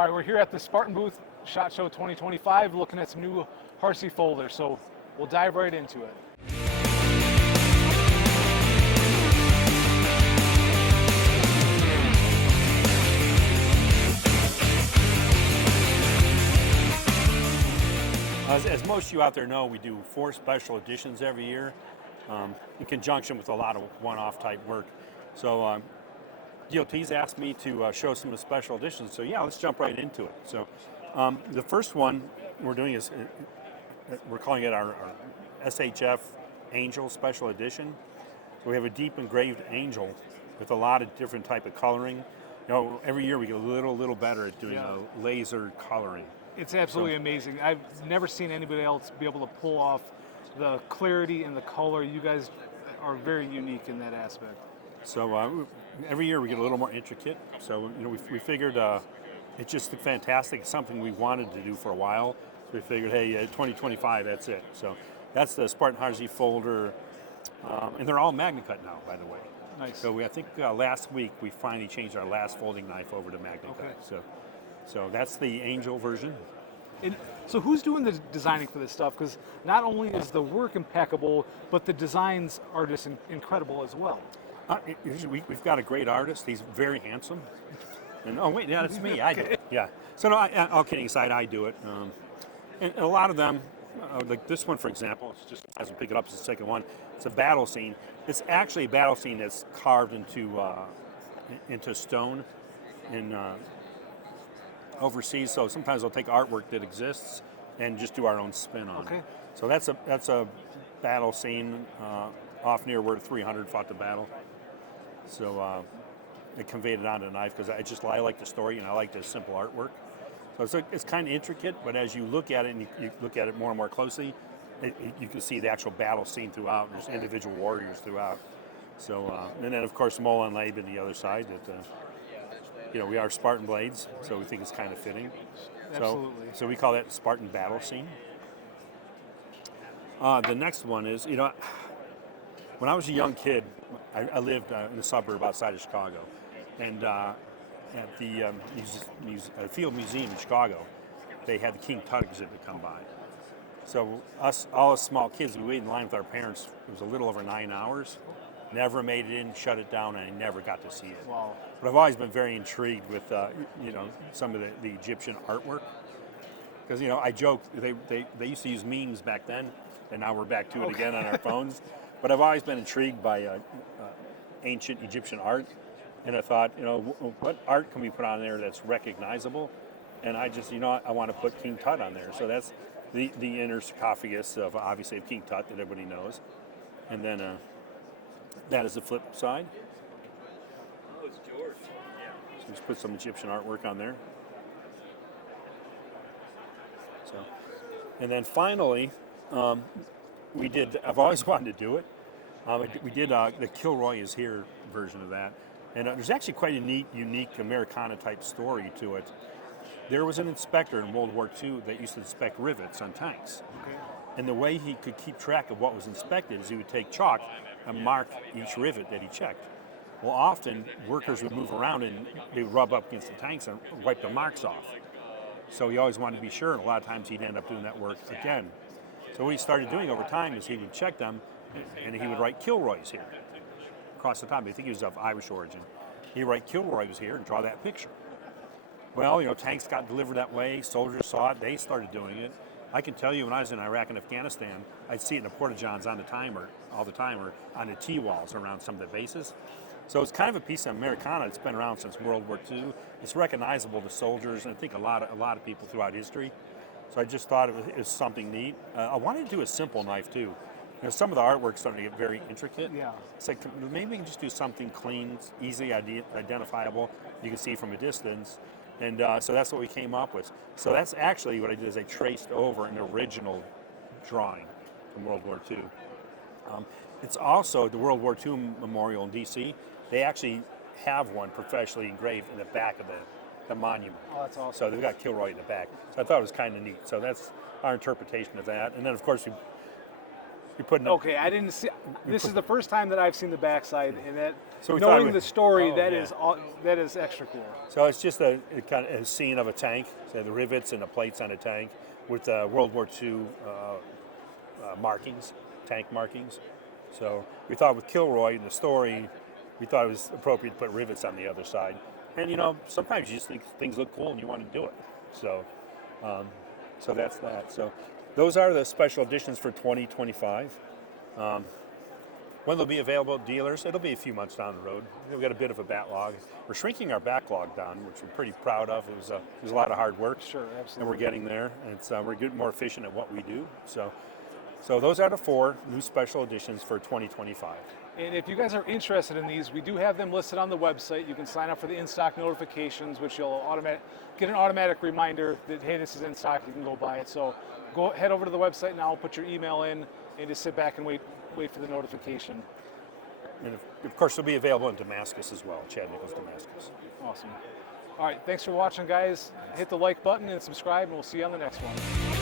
All right, we're here at the Spartan booth, SHOT Show 2025, looking at some new Harsey folders. So we'll dive right into it. As most of you out there know, we do 4 special editions every year in conjunction with a lot of one-off type work. So DOT's asked me to show some of the special editions, so yeah, let's jump right into it. So the first one we're doing is, we're calling it our SHF Angel Special Edition. So we have a deep engraved angel with a lot of different type of coloring. You know, every year we get a little better at doing laser coloring. It's absolutely amazing. I've never seen anybody else be able to pull off the clarity and the color. You guys are very unique in that aspect. So every year we get a little more intricate. So we figured it's just fantastic. It's something we wanted to do for a while. So we figured, hey, 2025, that's it. So that's the Spartan Harsey folder, and they're all Magna Cut now, by the way. Nice. So I think last week we finally changed our last folding knife over to Magna Cut. So that's the Angel version. And so who's doing the designing for this stuff? Because not only is the work impeccable, but the designs are just incredible as well. We've got a great artist. He's very handsome. And oh wait, yeah, that's me. I do it. Yeah. So no, all kidding aside, I do it. And a lot of them, like this one, for example, it's just hasn't picked it up. It's the second one. It's a battle scene. It's actually a battle scene that's carved into stone in overseas. So sometimes we'll take artwork that exists and just do our own spin on it. So that's a battle scene off near where 300 fought the battle. So it conveyed it onto a knife because I like the story and I like the simple artwork. So it's kind of intricate, but as you look at it and you look at it more and more closely, you can see the actual battle scene throughout. There's individual warriors throughout. So and then of course Mola and Laban the other side. That we are Spartan blades, so we think it's kind of fitting. Absolutely. So we call that the Spartan battle scene. The next one is when I was a young kid, I lived in a suburb outside of Chicago, and at the Field Museum in Chicago, they had the King Tut exhibit come by. So all us small kids, we waited in line with our parents. It was a little over 9 hours. Never made it in, shut it down, and I never got to see it. Wow. But I've always been very intrigued with some of the Egyptian artwork. Because I joke they used to use memes back then, and now we're back to it again on our phones. But I've always been intrigued by ancient Egyptian art, and I thought, what art can we put on there that's recognizable? And I just, I want to put King Tut on there. So that's the inner sarcophagus of obviously of King Tut that everybody knows, and then that is the flip side. Oh, it's George. So just put some Egyptian artwork on there. So, and then finally, I've always wanted to do it. We did the Killroy is Here version of that. And there's actually quite a neat, unique Americana type story to it. There was an inspector in World War II that used to inspect rivets on tanks. And the way he could keep track of what was inspected is he would take chalk and mark each rivet that he checked. Well, often workers would move around and they would rub up against the tanks and wipe the marks off. So he always wanted to be sure, and a lot of times he'd end up doing that work again. So what he started doing over time is he would check them and he would write Killroy's Here across the top. I think he was of Irish origin. He'd write Killroy was here and draw that picture. Well, tanks got delivered that way, soldiers saw it, they started doing it. I can tell you when I was in Iraq and Afghanistan, I'd see it in the porta-johns all the time, or on the T-walls around some of the bases. So it's kind of a piece of Americana. It's been around since World War II. It's recognizable to soldiers, and I think a lot of people throughout history. So I just thought it was something neat. I wanted to do a simple knife too. Some of the artwork's starting to get very intricate. Yeah. It's like maybe we can just do something clean, easily identifiable. You can see from a distance. And so that's what we came up with. So that's actually what I did is I traced over an original drawing from World War II. It's also the World War II Memorial in D.C. They actually have one professionally engraved in the back of the monument. Oh, that's awesome. So they've got Killroy in the back. So I thought it was kind of neat. So that's our interpretation of that. And then, of course, You're putting Okay, I didn't see. This is the first time that I've seen the backside, and that So we thought knowing we- the story, oh, that yeah. is all, that is extra cool. So it's just a kind of a scene of a tank, so the rivets and the plates on a tank with World War II markings, tank markings. So we thought with Killroy and the story, we thought it was appropriate to put rivets on the other side. And you know, sometimes you just think things look cool and you want to do it. So, so that's that. So those are the special editions for 2025. When they'll be available at dealers, it'll be a few months down the road. We've got a bit of a backlog. We're shrinking our backlog down, which we're pretty proud of. It was a lot of hard work. Sure, And absolutely. we're getting there. And it's, we're getting more efficient at what we do. So those are the 4 new special editions for 2025. And if you guys are interested in these, we do have them listed on the website. You can sign up for the in-stock notifications, which you'll get an automatic reminder that, hey, this is in stock, you can go buy it. So go head over to the website now, put your email in, and just sit back and wait for the notification. And of course, they'll be available in Damascus as well, Chad Nichols Damascus. Awesome. All right, thanks for watching, guys. Hit the like button and subscribe, and we'll see you on the next one.